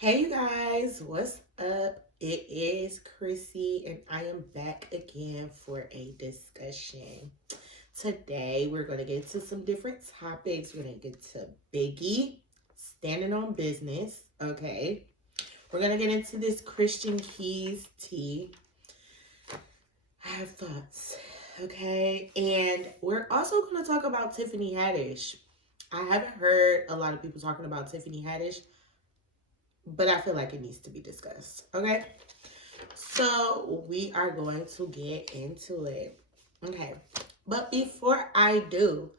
Hey you guys, what's up? It is Chrissy and I am back again for a discussion. Today we're going to get to some different topics. We're going to get to Biggie, standing on business, okay? We're going to get into this Christian Keys tea. I have thoughts, okay? And we're also going to talk about Tiffany Haddish. I haven't heard a lot of people talking about Tiffany Haddish, but I feel like it needs to be discussed. Okay. So we are going to get into it. Okay. But before I do,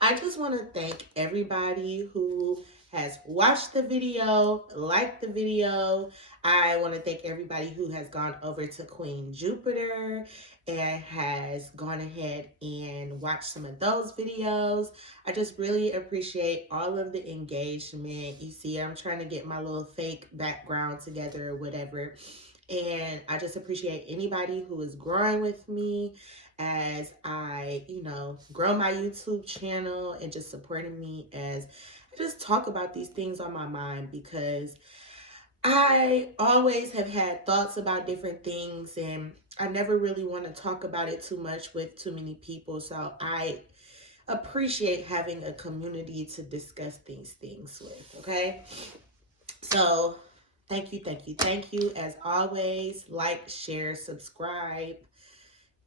I just want to thank everybody who has watched the video, liked the video. I want to thank everybody who has gone over to Queen Jupiter and has gone ahead and watched some of those videos. I just really appreciate all of the engagement. You see, I'm trying to get my little fake background together or whatever. And I just appreciate anybody who is growing with me as I, grow my YouTube channel and just supporting me as I just talk about these things on my mind, because I always have had thoughts about different things and I never really want to talk about it too much with too many people. So I appreciate having a community to discuss these things with, okay? So thank you, thank you, thank you. As always, like, share, subscribe,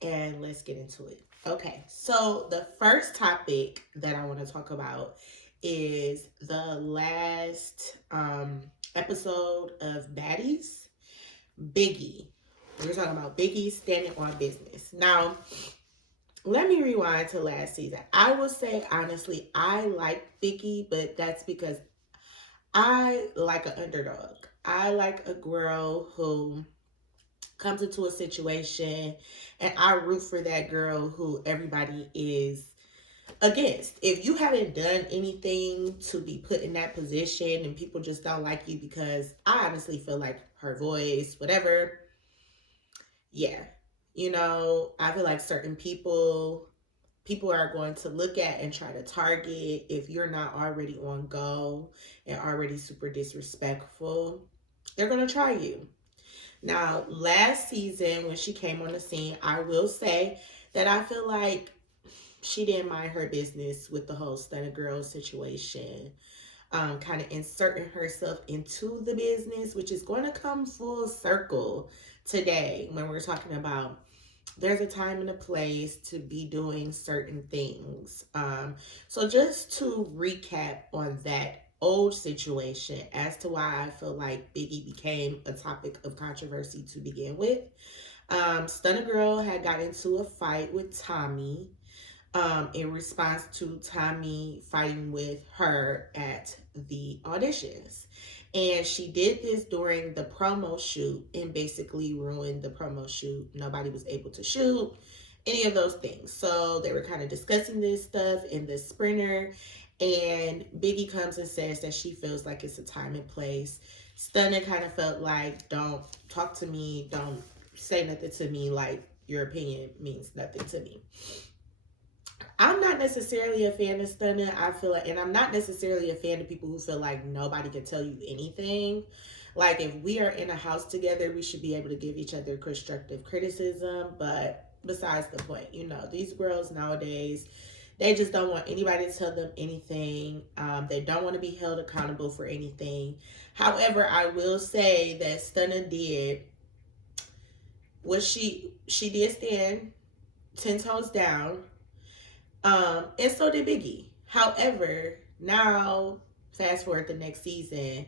and let's get into it. Okay, so the first topic that I want to talk about is the last episode of Baddies, Biggie. We're talking about Biggie standing on business. Now, let me rewind to last season. I will say, honestly, I like Biggie, but that's because I like an underdog. I like a girl who comes into a situation and I root for that girl who everybody is against. If you haven't done anything to be put in that position and people just don't like you because I honestly feel like her voice, whatever, yeah. I feel like certain people are going to look at and try to target if you're not already on go and already super disrespectful. They're going to try you. Now, last season when she came on the scene, I will say that I feel like she didn't mind her business with the whole Stunner Girl situation, kind of inserting herself into the business, which is going to come full circle today when we're talking about there's a time and a place to be doing certain things. So just to recap on that old situation as to why I feel like Biggie became a topic of controversy to begin with. Stunner Girl had got into a fight with Tommy in response to Tommy fighting with her at the auditions. And she did this during the promo shoot and basically ruined the promo shoot. Nobody was able to shoot any of those things. So they were kind of discussing this stuff in the sprinter. And Biggie comes and says that she feels like it's a time and place. Stunner kind of felt like, don't talk to me, don't say nothing to me, like your opinion means nothing to me. I'm not necessarily a fan of Stunner. I feel like, and I'm not necessarily a fan of people who feel like nobody can tell you anything. Like, if we are in a house together, we should be able to give each other constructive criticism. But besides the point, these girls nowadays, they just don't want anybody to tell them anything. They don't want to be held accountable for anything. However, I will say that Stunner did what she did stand 10 toes down. And so did Biggie. However, now, fast forward the next season,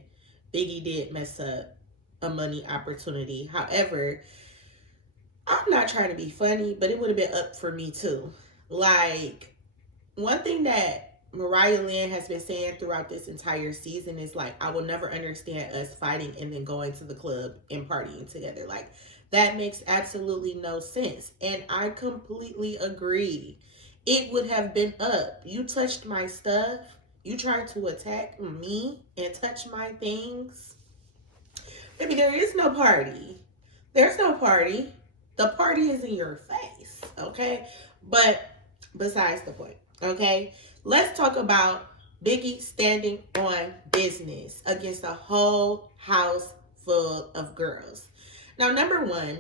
Biggie did mess up a money opportunity. However, I'm not trying to be funny, but it would have been up for me too. Like, one thing that Mariah Lynn has been saying throughout this entire season is like, I will never understand us fighting and then going to the club and partying together. Like, that makes absolutely no sense. And I completely agree. It would have been up. You touched my stuff. You tried to attack me and touch my things. Maybe there is no party. There's no party. The party is in your face, okay? But besides the point, okay? Let's talk about Biggie standing on business against a whole house full of girls. Now, number one,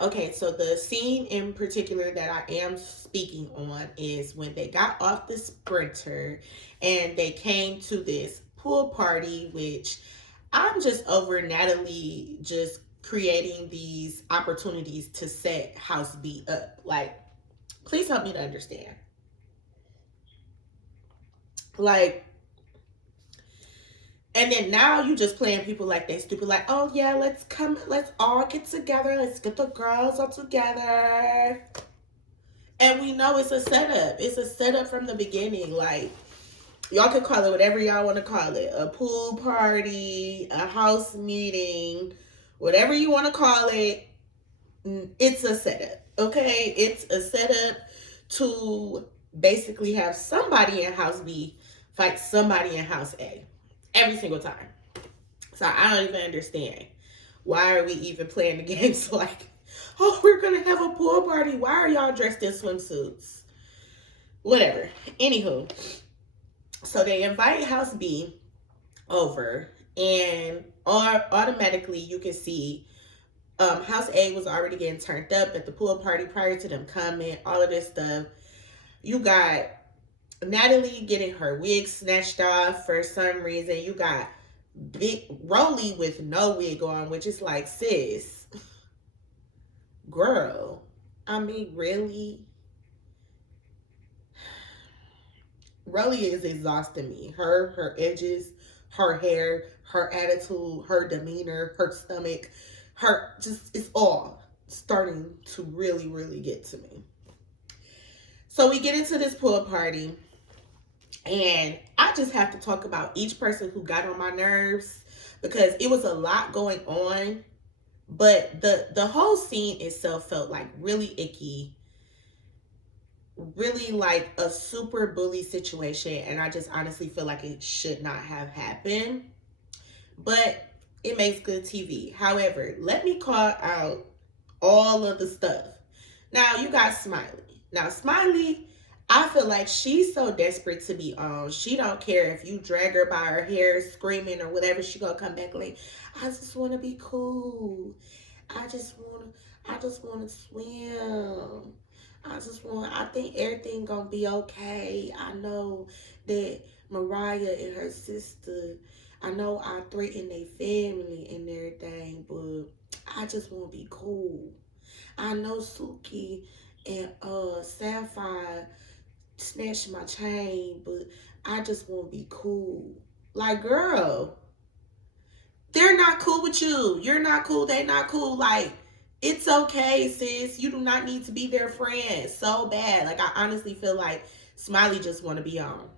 okay, so the scene in particular that I am speaking on is when they got off the Sprinter and they came to this pool party, which I'm just over Natalie just creating these opportunities to set House B up. Like, please help me to understand. Like, and then now you just playing people like they stupid, like, oh yeah, let's all get together, let's get the girls all together. And we know it's a setup. It's a setup from the beginning. Like, y'all can call it whatever y'all want to call it. A pool party, a house meeting, whatever you want to call it. It's a setup. Okay? It's a setup to basically have somebody in House B fight somebody in House A every single time. So I don't even understand. Why are we even playing the games like, oh, we're going to have a pool party. Why are y'all dressed in swimsuits? Whatever. Anywho, so they invite House B over, and automatically you can see House A was already getting turned up at the pool party prior to them coming, all of this stuff. You got Natalie getting her wig snatched off for some reason. You got Big Rolly with no wig on, which is like, sis, girl, I mean, really? Rolly is exhausting me. Her edges, her hair, her attitude, her demeanor, her stomach, her just, it's all starting to really, really get to me. So we get into this pool party, and I just have to talk about each person who got on my nerves because it was a lot going on, but the whole scene itself felt like really icky, really like a super bully situation, and I just honestly feel like it should not have happened, but it makes good TV. However, let me call out all of the stuff. Now you got Smiley. Now Smiley, I feel like she's so desperate to be on. She don't care if you drag her by her hair screaming or whatever. She gonna come back like, I just want to be cool. I just want to swim. I think everything gonna be okay. I know that Mariah and her sister, I know I threaten their family and everything, but I just want to be cool. I know Suki and Sapphire snatched my chain, but I just want to be cool. Like, girl, they're not cool with you. You're not cool. They not cool. Like, it's okay, sis. You do not need to be their friend so bad. Like, I honestly feel like Smiley just want to be on.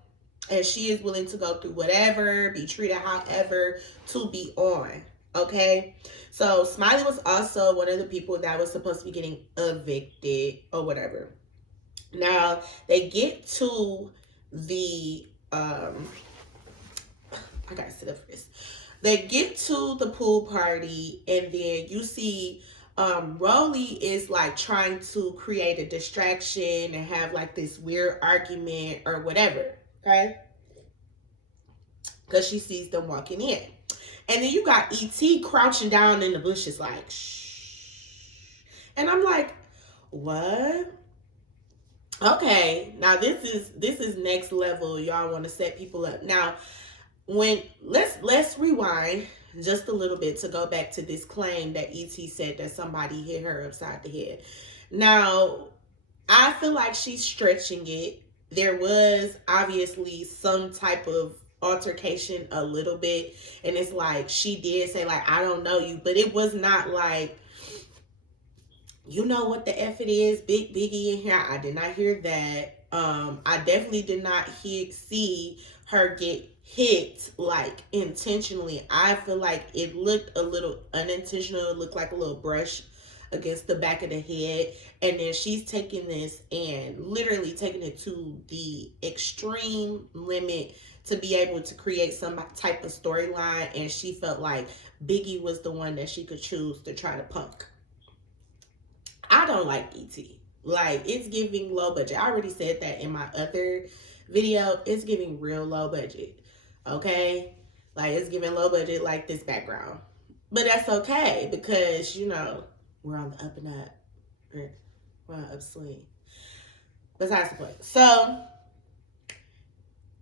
And she is willing to go through whatever, be treated however to be on. Okay? So, Smiley was also one of the people that was supposed to be getting evicted or whatever. Now, they get to the, I gotta sit up for this. They get to the pool party, and then you see Rolly is like trying to create a distraction and have like this weird argument or whatever, okay? Because she sees them walking in. And then you got E.T. crouching down in the bushes like, shh. And I'm like, what? Okay, now this is next level. Y'all want to set people up. Now, when let's rewind just a little bit to go back to this claim that E.T. said that somebody hit her upside the head. Now, I feel like she's stretching it. There was obviously some type of altercation a little bit, and it's like she did say like, I don't know you, but it was not like, you know what the F it is, Big Biggie in here. I did not hear that. I definitely did not see her get hit like intentionally. I feel like it looked a little unintentional. It looked like a little brush against the back of the head, and then she's taking this and literally taking it to the extreme limit to be able to create some type of storyline, and she felt like Biggie was the one that she could choose to try to punk. I don't like E.T. Like, it's giving low budget. I already said that in my other video, it's giving real low budget. Okay? Like it's giving low budget like this background. But that's okay because, we're on the up and up. We're on upswing. Besides the point. So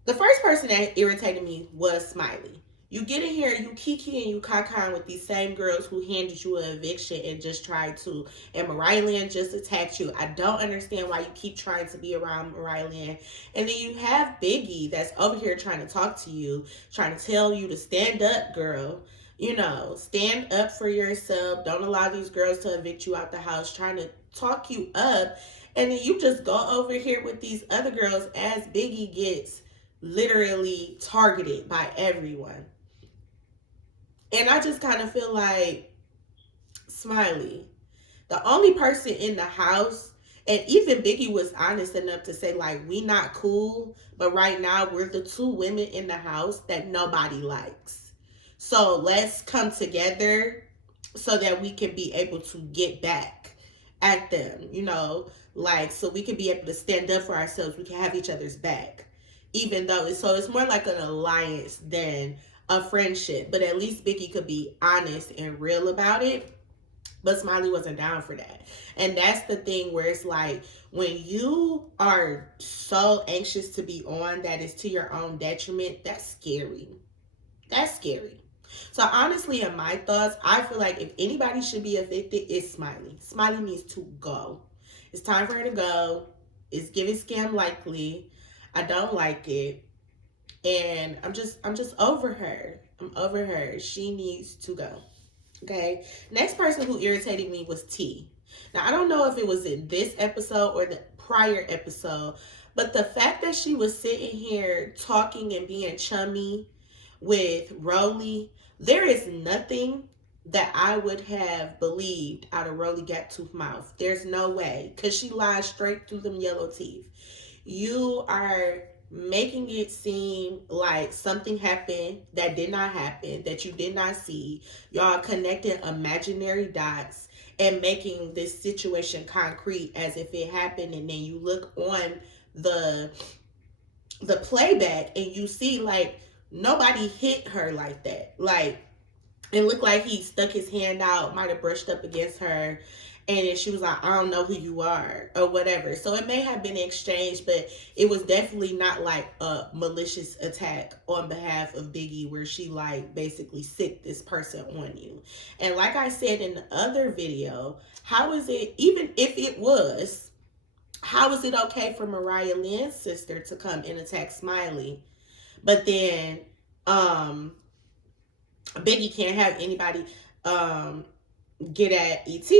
the first person that irritated me was Smiley. You get in here, you kiki and you caca with these same girls who handed you an eviction and just tried to, and Mariah Lynn just attacked you. I don't understand why you keep trying to be around Mariah Lynn. And then you have Biggie that's over here trying to talk to you, trying to tell you to stand up, girl. Stand up for yourself. Don't allow these girls to evict you out the house, trying to talk you up. And then you just go over here with these other girls as Biggie gets literally targeted by everyone. And I just kind of feel like, Smiley, the only person in the house, and even Biggie was honest enough to say, like, we not cool, but right now we're the two women in the house that nobody likes. So let's come together so that we can be able to get back at them, so we can be able to stand up for ourselves. We can have each other's back. Even though it's more like an alliance than a friendship, but at least Biggie could be honest and real about it. But Smiley wasn't down for that. And that's the thing where it's like, when you are so anxious to be on that is to your own detriment, that's scary. That's scary. So honestly, in my thoughts, I feel like if anybody should be evicted, it's Smiley. Smiley needs to go. It's time for her to go. It's giving scam likely. I don't like it. And I'm just over her. I'm over her. She needs to go. Okay. Next person who irritated me was T. Now I don't know if it was in this episode or the prior episode, but the fact that she was sitting here talking and being chummy with Rolly, there is nothing that I would have believed out of Rolly Gaptooth mouth. There's no way, because she lied straight through them yellow teeth. You are making it seem like something happened that did not happen, that you did not see. Y'all connecting imaginary dots and making this situation concrete as if it happened, and then you look on the playback and you see like nobody hit her like that. Like it looked like he stuck his hand out, might have brushed up against her, and then she was like, I don't know who you are, or whatever. So it may have been exchanged, but it was definitely not like a malicious attack on behalf of Biggie where she like basically sicked this person on you. And like I said in the other video, how is it, even if it was, how is it okay for Mariah Lynn's sister to come and attack Smiley, but then Biggie can't have anybody get at ET?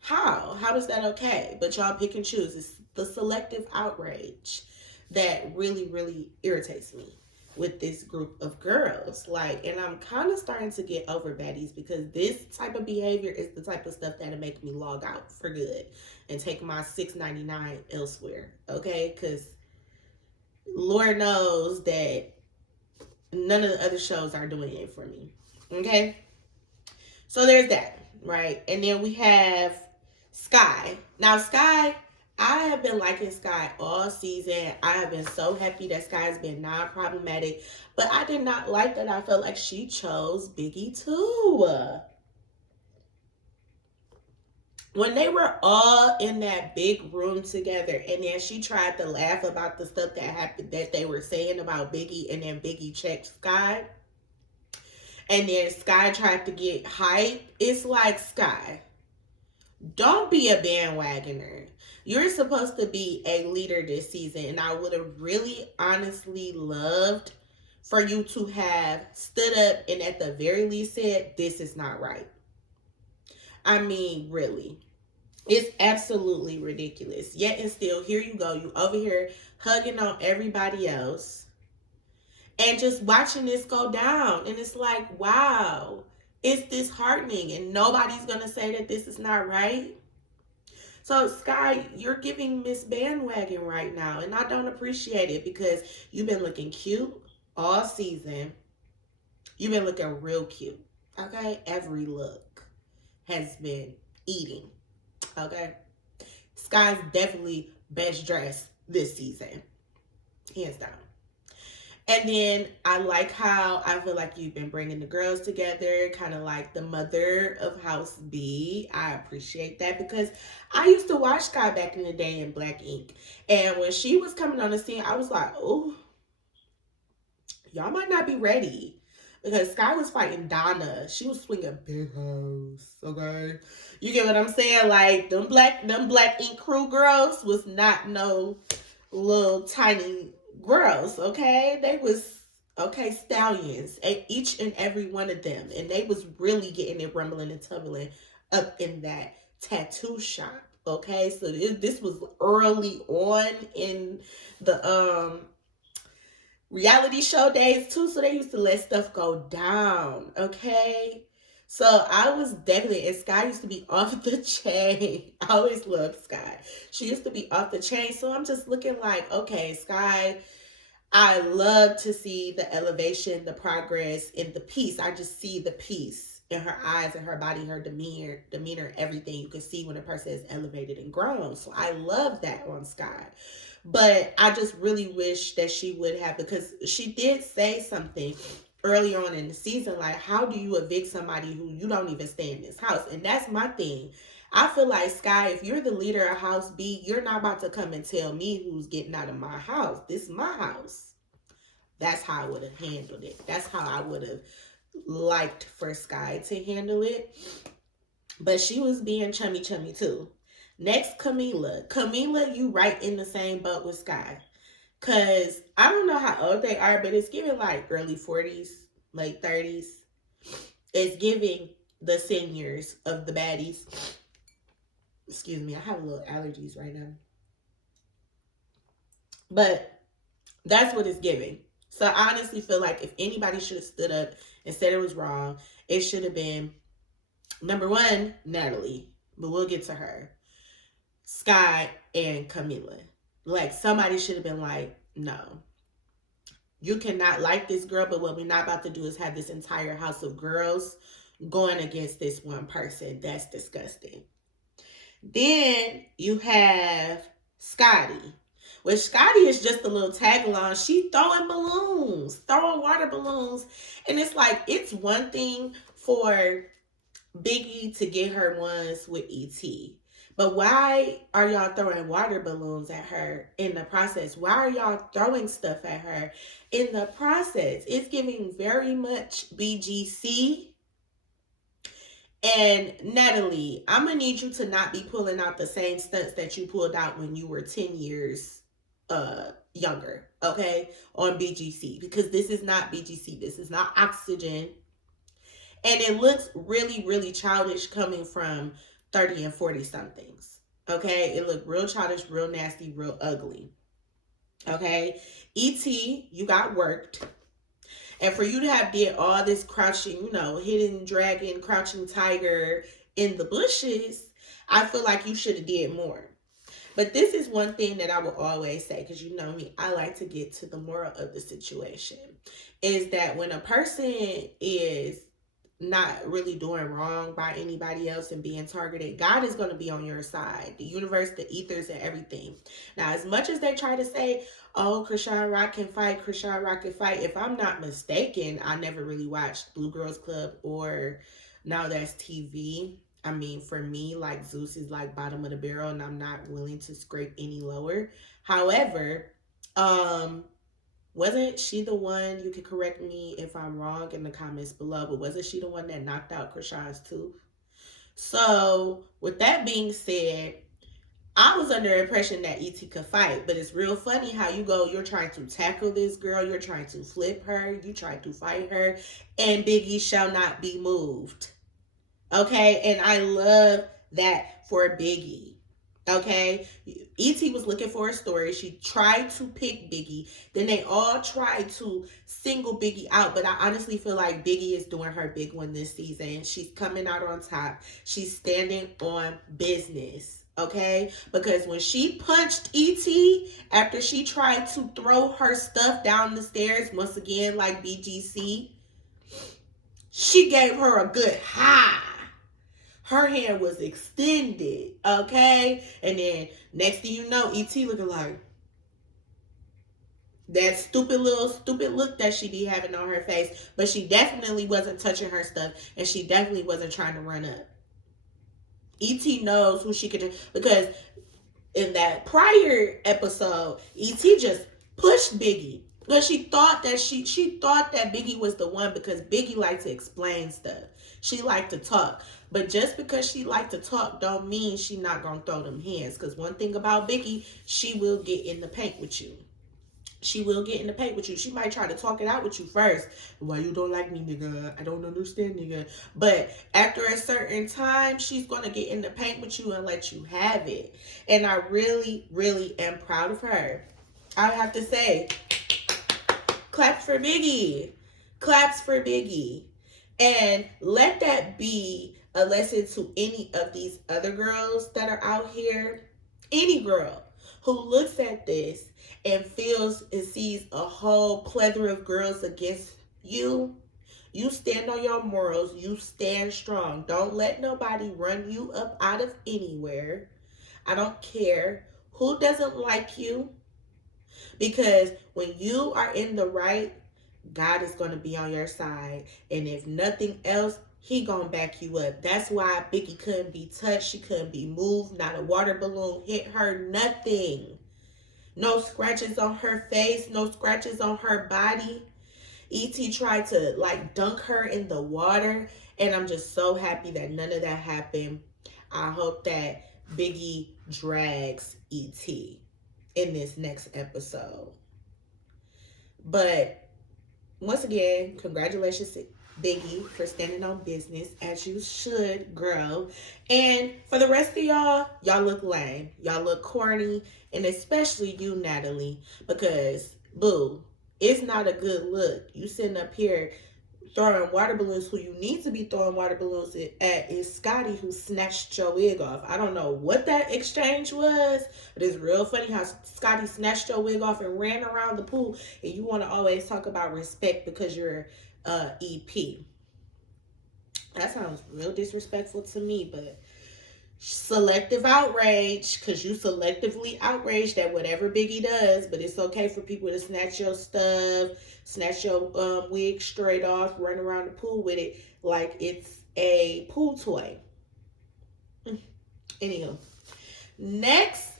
How is that okay? But y'all pick and choose. It's the selective outrage that really, really irritates me with this group of girls. Like, and I'm kind of starting to get over baddies, because this type of behavior is the type of stuff that'll make me log out for good and take my $6.99 elsewhere. Okay? Because Lord knows that none of the other shows are doing it for me. Okay? So there's that, right? And then we have Sky. Now, Sky, I have been liking Sky all season. I have been so happy that Sky has been non-problematic. But I did not like that I felt like she chose Biggie too. When they were all in that big room together, and then she tried to laugh about the stuff that happened that they were saying about Biggie, and then Biggie checked Sky, and then Sky tried to get hype. It's like, Sky, don't be a bandwagoner. You're supposed to be a leader this season, and I would have really honestly loved for you to have stood up and at the very least said, this is not right. I mean, really. It's absolutely ridiculous. Yet and still, here you go. You over here hugging on everybody else and just watching this go down. And it's like, wow, it's disheartening. And nobody's going to say that this is not right. So, Sky, you're giving Miss Bandwagon right now. And I don't appreciate it, because you've been looking cute all season. You've been looking real cute. Okay? Every look has been eating. Okay? Sky's definitely best dressed this season. hands down. And then I like how I feel like you've been bringing the girls together, kind of like the mother of House B. I appreciate that because I used to watch Sky back in the day in Black Ink. And when she was coming on the scene, I was like, oh, y'all might not be ready. Because Sky was fighting Donna. She was swinging big hoes, okay? You get what I'm saying? Like, them black ink crew girls was not no little tiny girls, okay? They was, okay, stallions. Each and every one of them. And they was really getting it rumbling and tumbling up in that tattoo shop, okay? So this was early on in the reality show days too, so they used to let stuff go down, okay? So I was definitely, and Sky used to be off the chain. I always loved Sky. She used to be off the chain, so I'm just looking like, okay, Sky, I love to see the elevation, the progress, and the peace. I just see the peace in her eyes and her body, her demeanor, everything. You can see when a person is elevated and grown. So I love that on Sky. But I just really wish that she would have, because she did say something early on in the season, like, how do you evict somebody who you don't even stay in this house? And that's my thing. I feel like, Sky, if you're the leader of House B, you're not about to come and tell me who's getting out of my house. This is my house. That's how I would have handled it. That's how I would have liked for Sky to handle it. But she was being chummy too. Next, Camila. Camila, you right in the same boat with Sky. Because I don't know how old they are, but it's giving like early 40s, late 30s. It's giving the seniors of the baddies. Excuse me, I have a little allergies right now. But that's what it's giving. So I honestly feel like if anybody should have stood up and said it was wrong, it should have been, number one, Natalie. But we'll get to her. Sky and Camila. Like, somebody should have been like, no. You cannot like this girl, but what we're not about to do is have this entire house of girls going against this one person. That's disgusting. Then you have Scotty. Which Scotty is just a little tag along. She throwing balloons, throwing water balloons. And it's like, it's one thing for Biggie to get her ones with E.T. But why are y'all throwing water balloons at her in the process? Why are y'all throwing stuff at her in the process? It's giving very much BGC. And Natalie, I'm going to need you to not be pulling out the same stunts that you pulled out when you were 10 years younger, okay, on BGC. Because this is not BGC. This is not Oxygen. And it looks really, really childish coming from 30 and 40 somethings. Okay? It looked real childish, real nasty, real ugly. Okay? E.T., you got worked. And for you to have did all this crouching, hidden dragon, crouching tiger in the bushes, I feel like you should have did more. But this is one thing that I will always say, because you know me, I like to get to the moral of the situation, is that when a person is not really doing wrong by anybody else and being targeted, God is going to be on your side. The universe, the ethers, and everything. Now, as much as they try to say, oh, Krishan Rock can fight, Krishan Rock can fight, if I'm not mistaken, I never really watched Blue Girls Club or Now That's TV. I mean, for me, like, Zeus is like bottom of the barrel and I'm not willing to scrape any lower. However, wasn't she the one, you can correct me if I'm wrong in the comments below, but wasn't she the one that knocked out Krishan's tooth? So, with that being said, I was under the impression that E.T. could fight, but it's real funny how you're trying to tackle this girl, you're trying to flip her, you try to fight her, and Biggie shall not be moved. Okay? And I love that for Biggie. Okay, E.T. was looking for a story. She tried to pick Biggie. Then they all tried to single Biggie out. But I honestly feel like Biggie is doing her big one this season. She's coming out on top. She's standing on business. Okay, because when she punched E.T. after she tried to throw her stuff down the stairs, once again, like BGC, she gave her a good high. Her hand was extended, okay? And then next thing you know, E.T. looking like, That stupid look that she be having on her face, but she definitely wasn't touching her stuff, and she definitely wasn't trying to run up. Et knows who she could do, because in that prior episode, Et just pushed Biggie because she thought that Biggie was the one, because Biggie liked to explain stuff. She liked to talk. But just because she liked to talk don't mean she not gonna throw them hands. Because one thing about Biggie, she will get in the paint with you. She will get in the paint with you. She might try to talk it out with you first. Why you don't like me, nigga? I don't understand, nigga. But after a certain time, she's going to get in the paint with you and let you have it. And I really, really am proud of her. I have to say, claps for Biggie. Claps for Biggie. And let that be a lesson to any of these other girls that are out here. Any girl who looks at this and feels and sees a whole plethora of girls against you, you stand on your morals. You stand strong. Don't let nobody run you up out of anywhere. I don't care who doesn't like you, because when you are in the right, God is going to be on your side. And if nothing else, he gonna back you up. That's why Biggie couldn't be touched. She couldn't be moved. Not a water balloon hit her. Nothing. No scratches on her face. No scratches on her body. Et tried to like dunk her in the water. And I'm just so happy that none of that happened. I hope that Biggie drags Et in this next episode. But once again, congratulations, Biggie, for standing on business, as you should, girl. And for the rest of y'all look lame. Y'all look corny. And especially you, Natalie, because, boo, it's not a good look. You sitting up here throwing water balloons. Who you need to be throwing water balloons at is Scotty, who snatched your wig off. I don't know what that exchange was, but it's real funny how Scotty snatched your wig off and ran around the pool. And you want to always talk about respect because you're EP. That sounds real disrespectful to me, but selective outrage, because you selectively outraged at whatever Biggie does. But it's okay for people to snatch your stuff, snatch your wig straight off, run around the pool with it like it's a pool toy. Anywho, next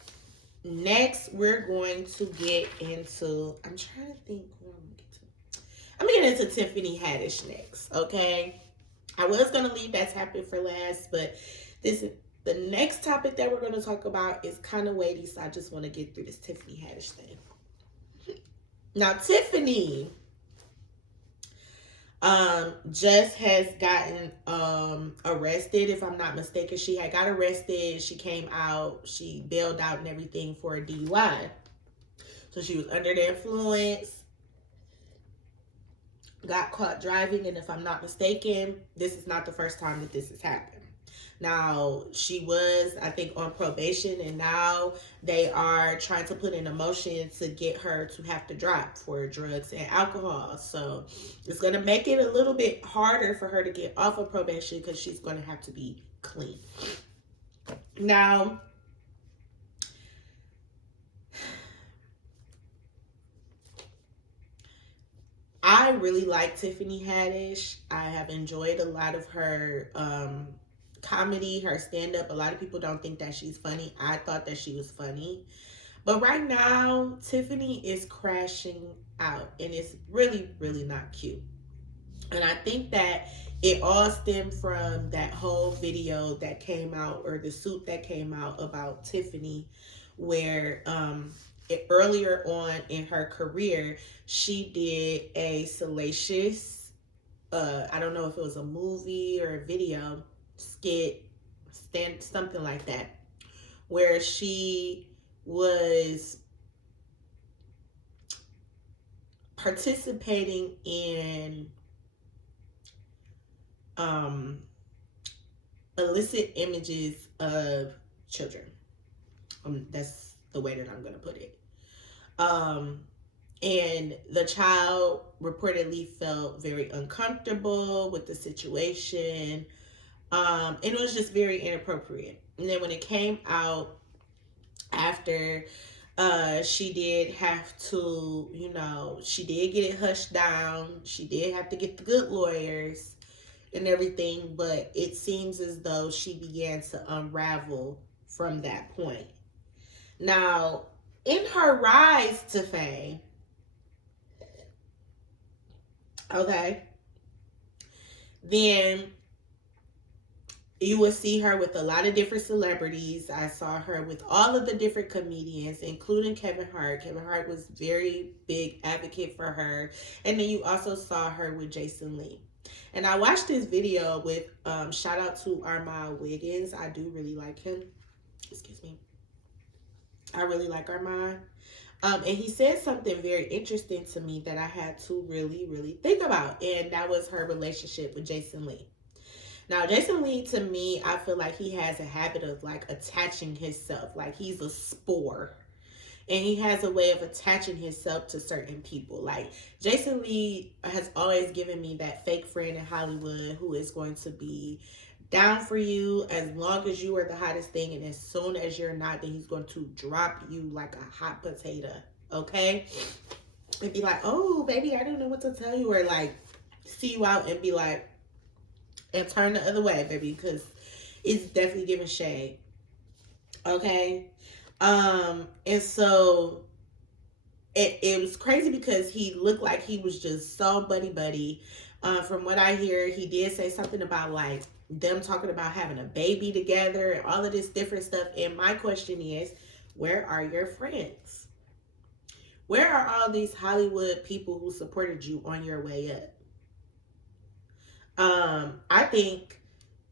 we're going to get into, I'm trying to think what I'm gonna get to Tiffany Haddish next. Okay, I was gonna leave that topic for last, but this is the next topic that we're going to talk about is kind of weighty, so I just want to get through this Tiffany Haddish thing. Now, Tiffany just has gotten arrested, if I'm not mistaken. She had got arrested. She came out. She bailed out and everything for a DUI. So she was under the influence, got caught driving, and if I'm not mistaken, this is not the first time that this has happened. Now, she was, I think, on probation, and now they are trying to put in a motion to get her to have to drop for drugs and alcohol. So it's going to make it a little bit harder for her to get off of probation, because she's going to have to be clean. Now, I really like Tiffany Haddish. I have enjoyed a lot of her comedy, her stand-up. A lot of people don't think that she's funny. I thought that she was funny. But right now, Tiffany is crashing out, and it's really, really not cute. And I think that it all stemmed from that whole video that came out, or the suit that came out about Tiffany, where earlier on in her career, she did a salacious, I don't know if it was a movie or a video, skit, something like that, where she was participating in illicit images of children. That's the way that I'm going to put it. And the child reportedly felt very uncomfortable with the situation. And it was just very inappropriate. And then when it came out after She did have to, she did get it hushed down. She did have to get the good lawyers and everything, but it seems as though she began to unravel from that point. Now, in her rise to fame, okay, then you will see her with a lot of different celebrities. I saw her with all of the different comedians, including Kevin Hart. Kevin Hart was very big advocate for her. And then you also saw her with Jason Lee. And I watched this video with, shout out to Armand Wiggins. I do really like him. Excuse me. I really like Armand. And he said something very interesting to me that I had to really, really think about. And that was her relationship with Jason Lee. Now, Jason Lee, to me, I feel like he has a habit of like attaching himself. Like he's a spore. And he has a way of attaching himself to certain people. Like Jason Lee has always given me that fake friend in Hollywood who is going to be down for you as long as you are the hottest thing. And as soon as you're not, then he's going to drop you like a hot potato. Okay? And be like, oh, baby, I don't know what to tell you. Or like see you out and be like, and turn the other way, baby, because it's definitely giving shade. Okay? And so it was crazy because he looked like he was just so buddy. From what I hear, he did say something about like them talking about having a baby together and all of this different stuff. And my question is, where are your friends? Where are all these Hollywood people who supported you on your way up? I think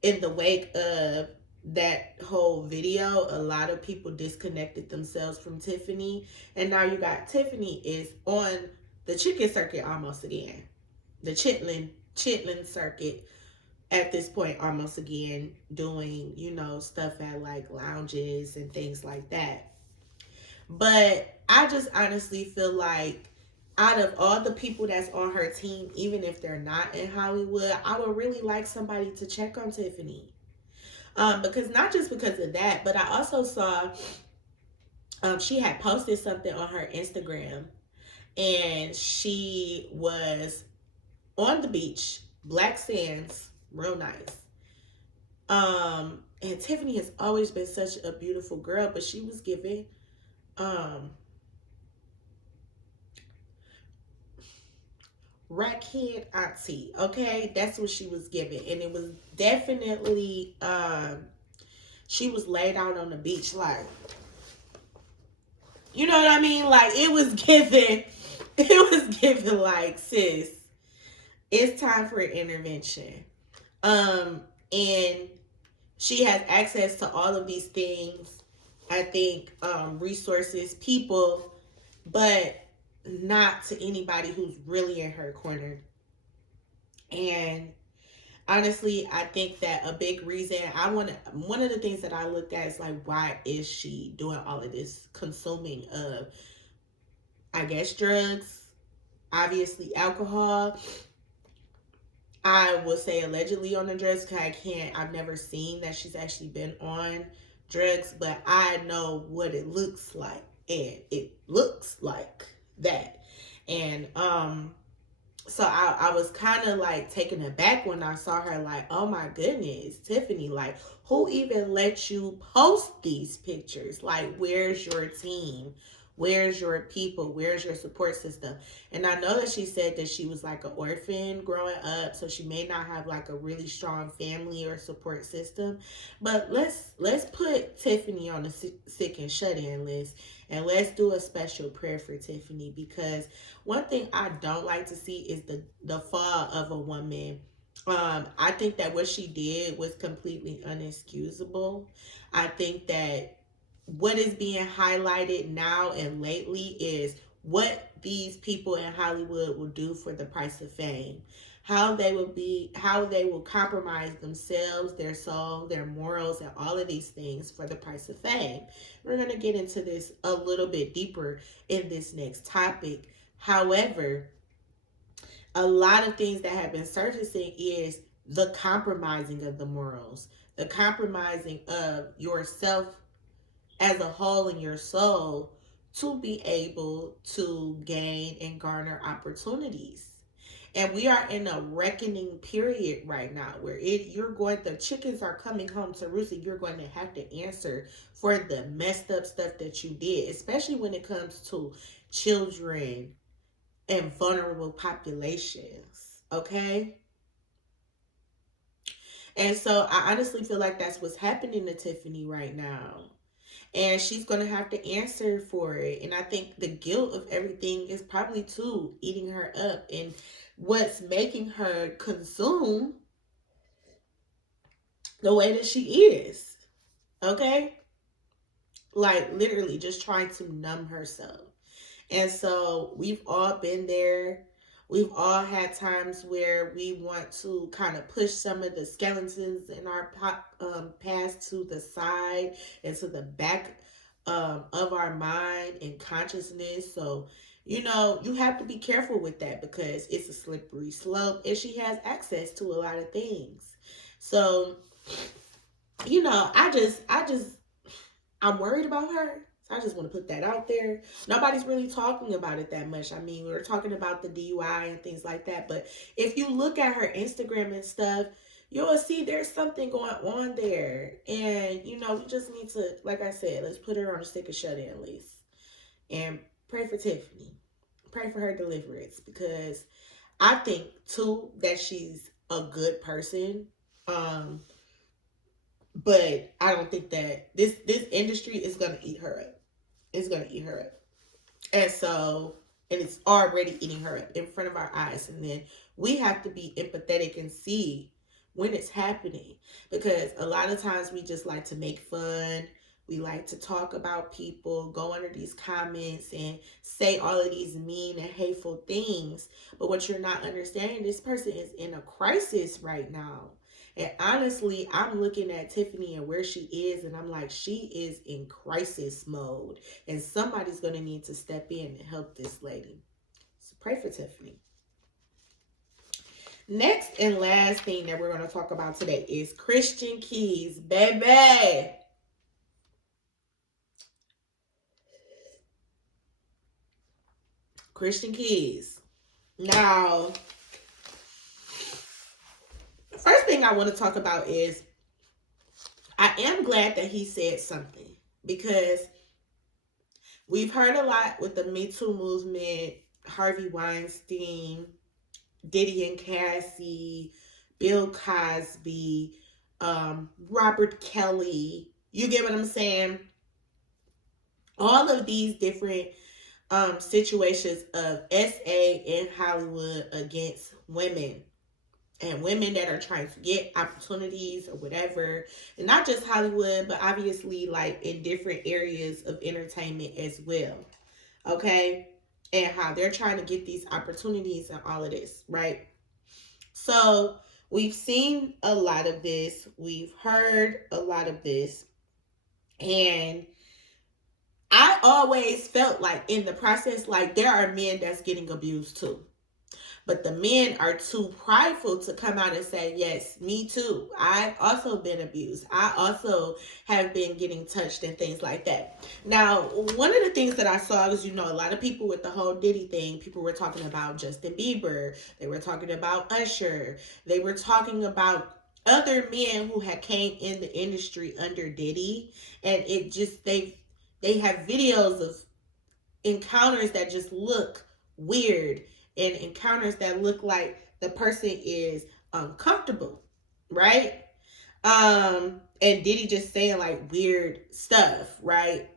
in the wake of that whole video, a lot of people disconnected themselves from Tiffany. And now you got Tiffany is on the chicken circuit almost again. The chitlin circuit at this point almost again, doing, stuff at like lounges and things like that. But I just honestly feel like out of all the people that's on her team, even if they're not in Hollywood, I would really like somebody to check on Tiffany. Because not just because of that, but I also saw she had posted something on her Instagram, and she was on the beach, black sands, real nice. And Tiffany has always been such a beautiful girl, but she was giving rackhead auntie, okay? That's what she was giving. And it was definitely she was laid out on the beach like, you know what I mean? Like it was given like, sis, it's time for an intervention. And she has access to all of these things, I think, resources, people, but not to anybody who's really in her corner. And honestly, I think that a big reason one of the things that I looked at is like, why is she doing all of this consuming of, I guess, drugs, obviously alcohol. I would say allegedly on the drugs, because I've never seen that she's actually been on drugs, but I know what it looks like, and it looks like that. And so I was kind of like taken aback when I saw her, like, oh my goodness, Tiffany, like, who even let you post these pictures? Like, where's your team? Where's your people? Where's your support system? And I know that she said that she was like an orphan growing up, so she may not have like a really strong family or support system. But let's put Tiffany on the sick and shut in list, and let's do a special prayer for Tiffany, because one thing I don't like to see is the fall of a woman. I think that what she did was completely unexcusable. I think that what is being highlighted now and lately is what these people in Hollywood will do for the price of fame. How they will compromise themselves, their soul, their morals, and all of these things for the price of fame. We're going to get into this a little bit deeper in this next topic. However, a lot of things that have been surfacing is the compromising of the morals, the compromising of yourself as a whole in your soul to be able to gain and garner opportunities. And we are in a reckoning period right now where the chickens are coming home to roost, and you're going to have to answer for the messed up stuff that you did, especially when it comes to children and vulnerable populations. Okay? And so I honestly feel like that's what's happening to Tiffany right now. And she's going to have to answer for it. And I think the guilt of everything is probably too eating her up, and what's making her consume the way that she is. Okay? Like literally just trying to numb herself. And so we've all been there. We've all had times where we want to kind of push some of the skeletons in our past to the side and to the back of our mind and consciousness. So, you have to be careful with that because it's a slippery slope, and she has access to a lot of things. So, I'm worried about her. So I just want to put that out there. Nobody's really talking about it that much. I mean, we're talking about the DUI and things like that. But if you look at her Instagram and stuff, you'll see there's something going on there. And, we just need to, like I said, let's put her on a stick of shut-in list. And pray for Tiffany. Pray for her deliverance. Because I think, too, that she's a good person. But I don't think that this industry is gonna eat her up. It's gonna eat her up, and it's already eating her up in front of our eyes. And then we have to be empathetic and see when it's happening, because a lot of times we just like to make fun. We like to talk about people, go under these comments and say all of these mean and hateful things. But what you're not understanding, this person is in a crisis right now. And honestly, I'm looking at Tiffany and where she is, and I'm like, she is in crisis mode. And somebody's going to need to step in and help this lady. So pray for Tiffany. Next and last thing that we're going to talk about today is Christian Keys, baby. Christian Keys. Now, first thing I want to talk about is I am glad that he said something, because we've heard a lot with the Me Too movement, Harvey Weinstein, Diddy and Cassie, Bill Cosby, Robert Kelly. You get what I'm saying? All of these different situations of SA in Hollywood against women. And women that are trying to get opportunities or whatever. And not just Hollywood, but obviously like in different areas of entertainment as well. Okay? And how they're trying to get these opportunities and all of this, right? So we've seen a lot of this. We've heard a lot of this. And I always felt like in the process, like there are men that's getting abused too. But the men are too prideful to come out and say, yes, me too. I've also been abused. I also have been getting touched and things like that. Now, one of the things that I saw is, a lot of people with the whole Diddy thing, people were talking about Justin Bieber. They were talking about Usher. They were talking about other men who had came in the industry under Diddy. And it just, they have videos of encounters that just look weird, and encounters that look like the person is uncomfortable, right? And Diddy just saying like weird stuff, right?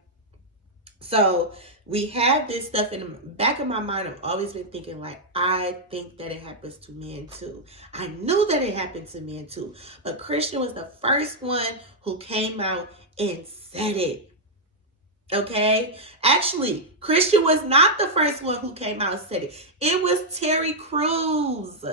So we have this stuff in the back of my mind. I've always been thinking like, I think that it happens to men too. I knew that it happened to men too. But Christian was the first one who came out and said it. Okay, actually, Christian was not the first one who came out and said it. It was Terry Crews.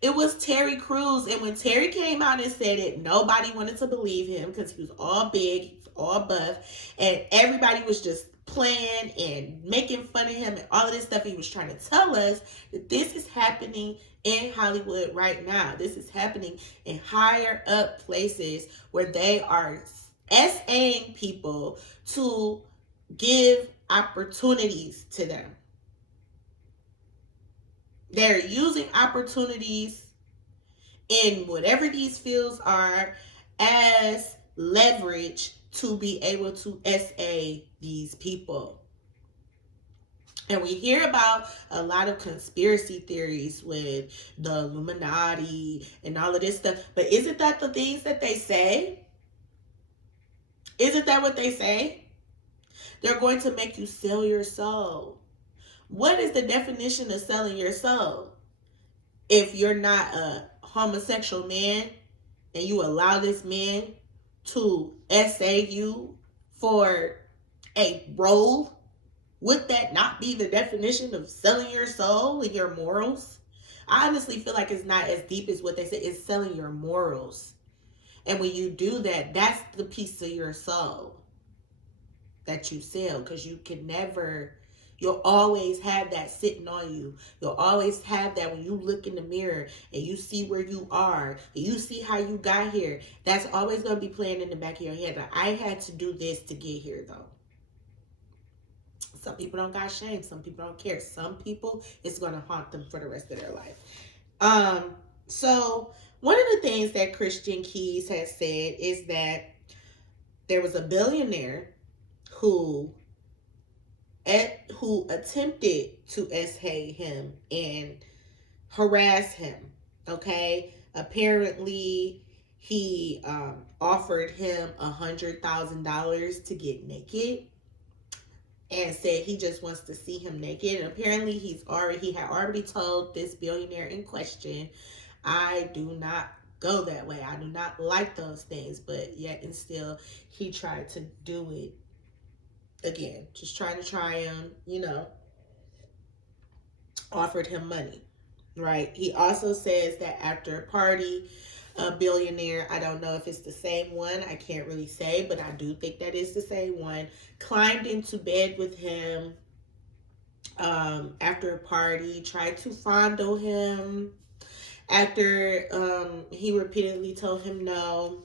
It was Terry Crews. And when Terry came out and said it, nobody wanted to believe him because he was all big, he was all buff, and everybody was just playing and making fun of him and all of this stuff. He was trying to tell us that this is happening in Hollywood right now. This is happening in higher up places where they are SAing people to give opportunities to them. They're using opportunities in whatever these fields are as leverage to be able to SA these people. And we hear about a lot of conspiracy theories with the Illuminati and all of this stuff. But isn't that the things that they say? Isn't that what they say? They're going to make you sell your soul. What is the definition of selling your soul? If you're not a homosexual man and you allow this man to SA you for a role, would that not be the definition of selling your soul and your morals? I honestly feel like it's not as deep as what they say. It's selling your morals. And when you do that, that's the piece of your soul that you sell, because you can never, you'll always have that sitting on you. You'll always have that when you look in the mirror and you see where you are and you see how you got here. That's always going to be playing in the back of your head. Like, I had to do this to get here, though. Some people don't got shame. Some people don't care. Some people, it's going to haunt them for the rest of their life. So one of the things that Christian Keys has said is that there was a billionaire who attempted to SA him and harass him. Okay, apparently he offered him $100,000 to get naked, and said he just wants to see him naked. And apparently he had already told this billionaire in question, I do not go that way. I do not like those things. But yet and still, he tried to do it again. Just trying to try him, offered him money, right? He also says that after a party, a billionaire, I don't know if it's the same one, I can't really say, but I do think that is the same one, climbed into bed with him after a party, tried to fondle him after he repeatedly told him no.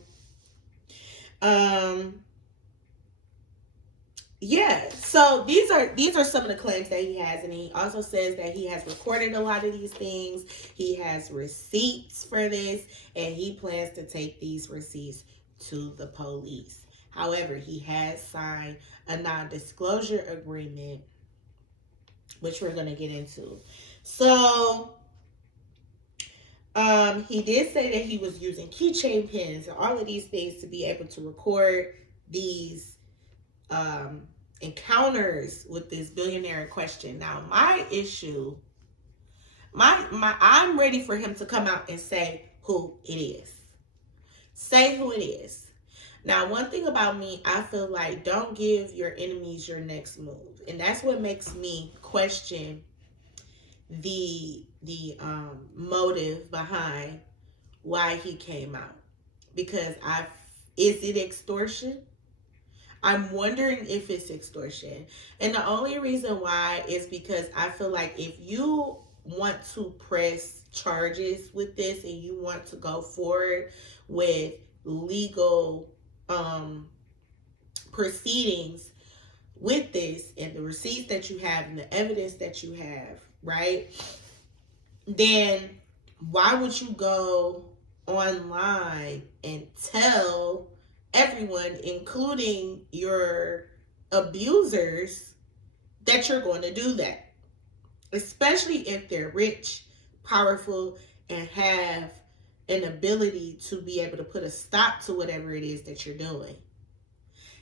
Yeah, so these are some of the claims that he has, and he also says that he has recorded a lot of these things. He has receipts for this, and he plans to take these receipts to the police. However, he has signed a non-disclosure agreement, which we're going to get into. So he did say that he was using keychain pins and all of these things to be able to record these encounters with this billionaire in question. Now, my issue, I'm ready for him to come out and say who it is. Say who it is. Now, one thing about me, I feel like don't give your enemies your next move, and that's what makes me question the motive behind why he came out. Because is it extortion? I'm wondering if it's extortion. And the only reason why is because I feel like if you want to press charges with this and you want to go forward with legal proceedings with this, and the receipts that you have and the evidence that you have, right? Then why would you go online and tell everyone, including your abusers, that you're going to do that? Especially if they're rich, powerful, and have an ability to be able to put a stop to whatever it is that you're doing.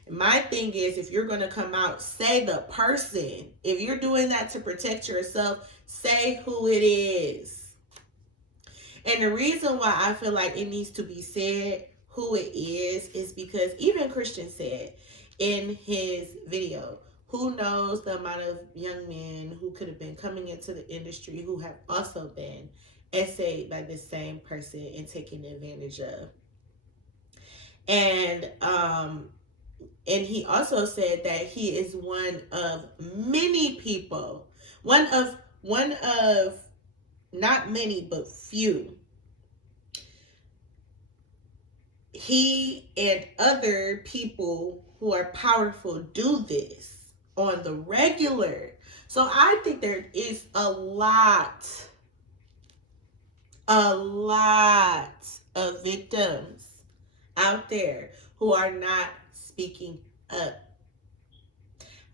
My thing is, if you're going to come out, say the person. If you're doing that to protect yourself, say who it is. And the reason why I feel like it needs to be said who it is because even Christian said in his video, who knows the amount of young men who could have been coming into the industry who have also been essayed by this same person and taken advantage of. And he also said that he is one of many people, one of not many but few. He and other people who are powerful do this. on the regular. So I think there is a lot of victims out there who are not speaking up.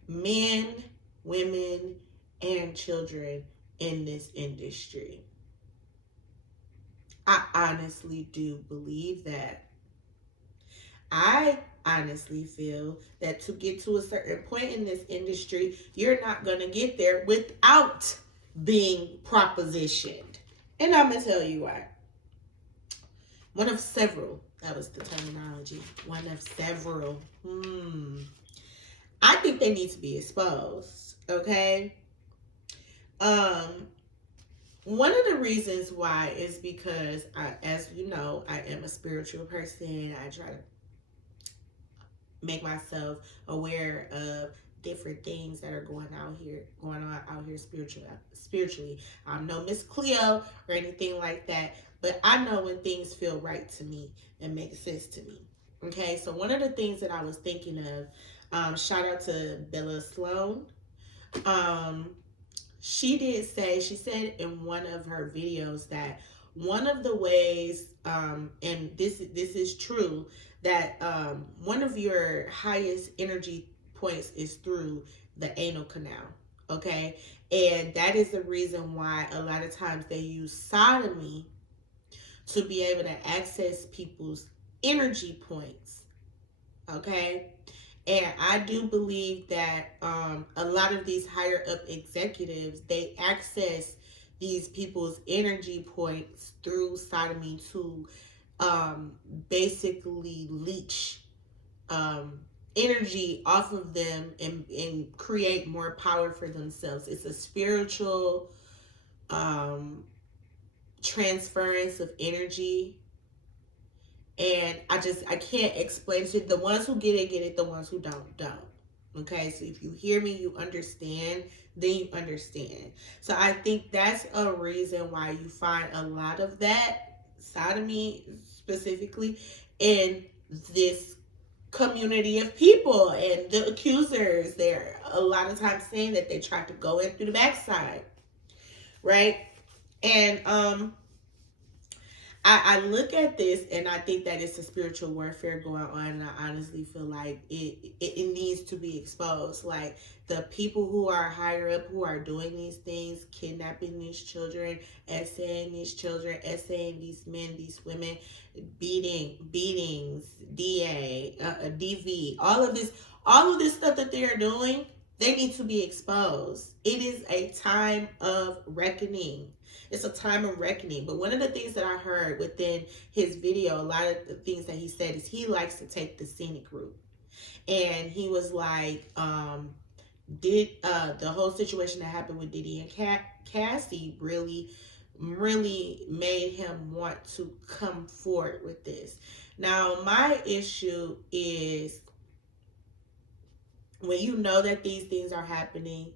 Men, women, and children in this industry. I honestly do believe that. I honestly feel that to get to a certain point in this industry, you're not going to get there without being propositioned. And I'm going to tell you why. One of several. That was the terminology. One of several. I think they need to be exposed. Okay. One of the reasons why is because as you know, I am a spiritual person. I try to make myself aware of different things that are going on out here spiritually. I'm no Miss Cleo or anything like that, but I know when things feel right to me and make sense to me. Okay, so one of the things that I was thinking of, shout out to Bella Sloan. She said in one of her videos that one of the ways, and this is true, that one of your highest energy points is through the anal canal. Okay, and that is the reason why a lot of times they use sodomy to be able to access people's energy points. Okay, and I do believe that a lot of these higher up executives, they access these people's energy points through sodomy to basically leech energy off of them and create more power for themselves. It's a spiritual transference of energy. And I can't explain it. The ones who get it. The ones who don't. Okay, so if you hear me, you understand, then you understand. So I think that's a reason why you find a lot of that sodomy specifically in this community of people, and the accusers. They're a lot of times saying that they tried to go in through the backside, right? And I look at this and I think that it's a spiritual warfare going on, and I honestly feel like it needs to be exposed. Like the people who are higher up who are doing these things, kidnapping these children, essaying these children, essaying these men, these women, beatings, DV, all of this stuff that they are doing, they need to be exposed. It is a time of reckoning. It's a time of reckoning. But one of the things that I heard within his video, a lot of the things that he said is he likes to take the scenic route. And he was like, did the whole situation that happened with Diddy and Cassie really made him want to come forward with this. Now, my issue is when you know that these things are happening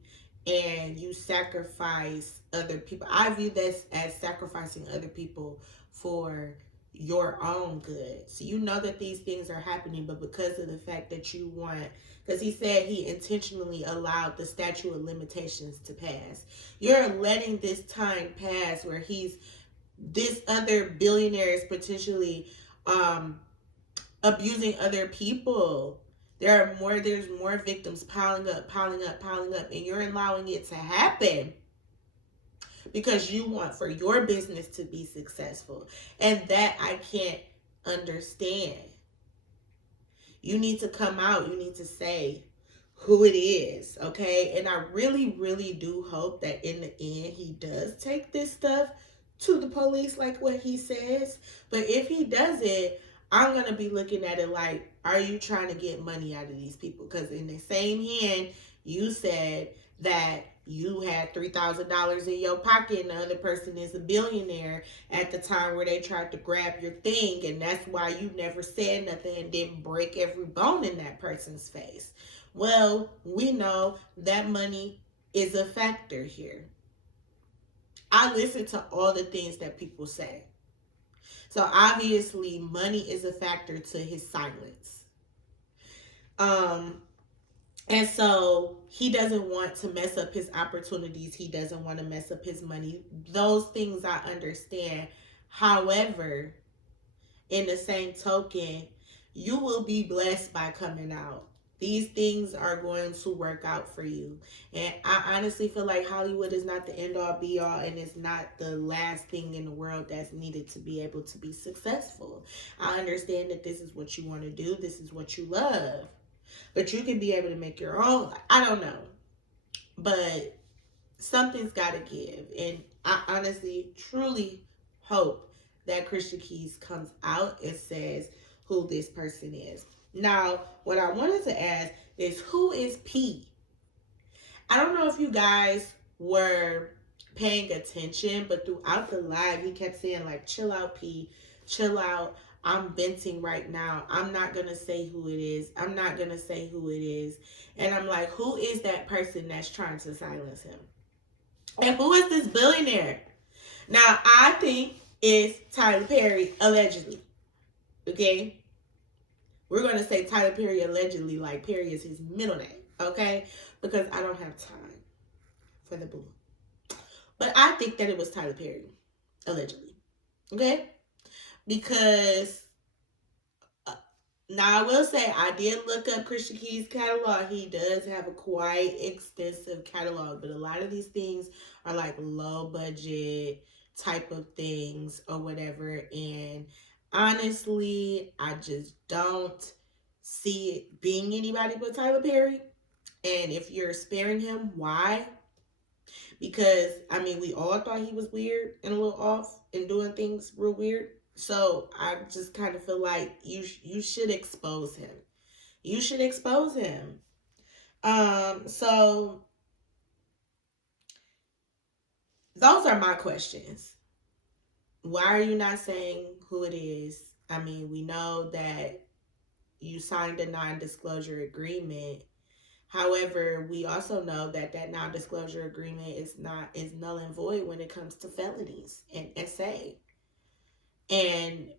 and you sacrifice other people. I view this as sacrificing other people for your own good. So you know that these things are happening, but because of the fact that you want, because he said he intentionally allowed the statute of limitations to pass. You're letting this time pass where this other billionaire is potentially abusing other people. There's more victims piling up, and you're allowing it to happen because you want for your business to be successful. And that I can't understand. You need to come out, you need to say who it is, okay? And I really, really do hope that in the end he does take this stuff to the police like what he says. But if he doesn't, I'm going to be looking at it like, are you trying to get money out of these people? Because in the same hand, you said that you had $3,000 in your pocket and the other person is a billionaire at the time where they tried to grab your thing. And that's why you never said nothing and didn't break every bone in that person's face. Well, we know that money is a factor here. I listen to all the things that people say. So obviously money is a factor to his silence. And so he doesn't want to mess up his opportunities. He doesn't want to mess up his money. Those things I understand. However, in the same token, you will be blessed by coming out. These things are going to work out for you. And I honestly feel like Hollywood is not the end all be all, and it's not the last thing in the world that's needed to be able to be successful. I understand that this is what you want to do, this is what you love, but you can be able to make your own. I don't know. But something's got to give. And I honestly, truly hope that Christian Keys comes out and says who this person is. Now, what I wanted to ask is, who is P? I don't know if you guys were paying attention, but throughout the live, he kept saying, like, chill out, P, chill out. I'm venting right now. I'm not going to say who it is. I'm not going to say who it is. And I'm like, who is that person that's trying to silence him? And who is this billionaire? Now, I think it's Tyler Perry, allegedly. Okay? We're going to say Tyler Perry allegedly, like Perry is his middle name. Okay? Because I don't have time for the boo. But I think that it was Tyler Perry, allegedly. Okay? Because now I will say I did look up Christian Keys' catalog. He does have a quite extensive catalog, but a lot of these things are like low budget type of things or whatever. And honestly, I just don't see it being anybody but Tyler Perry. And if you're sparing him, why? Because I mean, we all thought he was weird and a little off and doing things real weird. So I just kind of feel like you should expose him. You should expose him. So those are my questions. Why are you not saying who it is? I mean, we know that you signed a non-disclosure agreement. However, we also know that that non-disclosure agreement is null and void when it comes to felonies and SA. And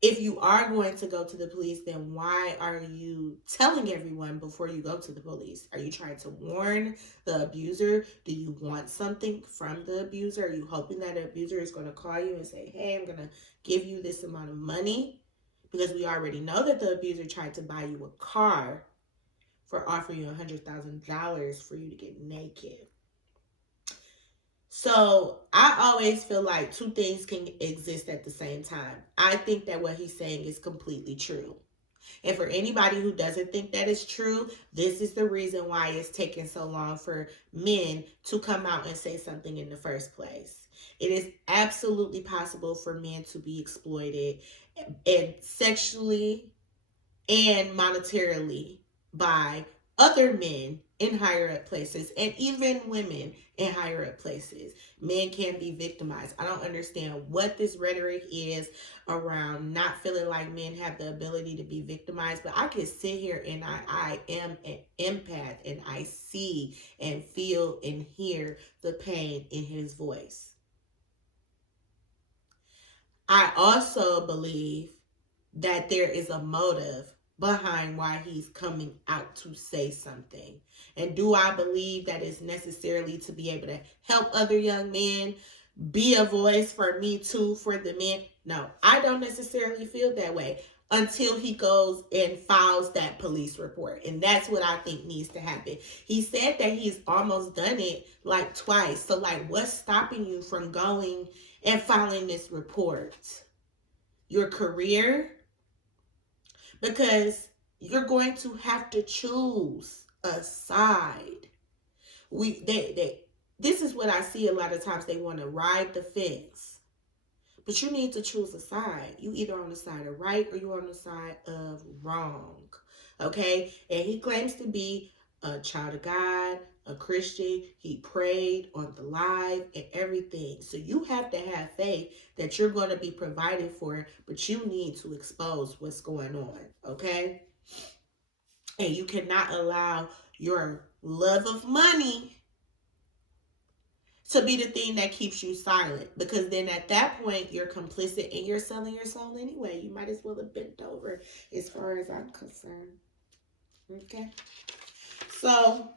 if you are going to go to the police, then why are you telling everyone before you go to the police? Are you trying to warn the abuser? Do you want something from the abuser? Are you hoping that the abuser is going to call you and say, hey, I'm going to give you this amount of money? Because we already know that the abuser tried to buy you a car for offering you $100,000 for you to get naked. So I always feel like two things can exist at the same time. I think that what he's saying is completely true. And for anybody who doesn't think that is true, this is the reason why it's taking so long for men to come out and say something in the first place. It is absolutely possible for men to be exploited and sexually and monetarily by other men in higher up places and even women in higher up places. Men can be victimized. I don't understand what this rhetoric is around not feeling like men have the ability to be victimized, but I can sit here and I am an empath and I see and feel and hear the pain in his voice. I also believe that there is a motive behind why he's coming out to say something. And do I believe that it's necessarily to be able to help other young men, be a voice for me too, for the men? No, I don't necessarily feel that way until he goes and files that police report. And that's what I think needs to happen. He said that he's almost done it like twice. So like, what's stopping you from going and filing this report? Your career? Because you're going to have to choose a side. This is what I see a lot of times. They want to ride the fence. But you need to choose a side. You either on the side of right or you're on the side of wrong. Okay? And he claims to be a child of God, a Christian. He prayed on the live and everything. So you have to have faith that you're going to be provided for, but you need to expose what's going on. Okay? And you cannot allow your love of money to be the thing that keeps you silent, because then at that point you're complicit and you're selling your soul anyway. You might as well have bent over, as far as I'm concerned. Okay. So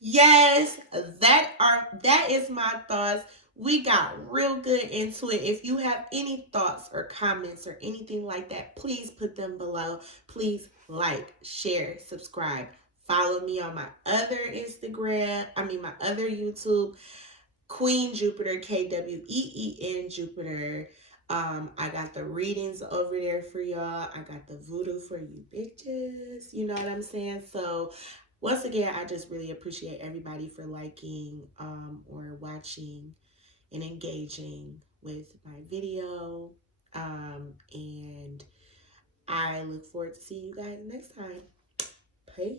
yes, that is my thoughts. We got real good into it. If you have any thoughts or comments or anything like that, please put them below. Please like, share, subscribe. Follow me on my other Instagram, my other YouTube, Queen Jupiter, KWEEN Jupiter. I got the readings over there for y'all. I got the voodoo for you bitches. You know what I'm saying? So once again, I just really appreciate everybody for liking or watching and engaging with my video. And I look forward to seeing you guys next time. Peace.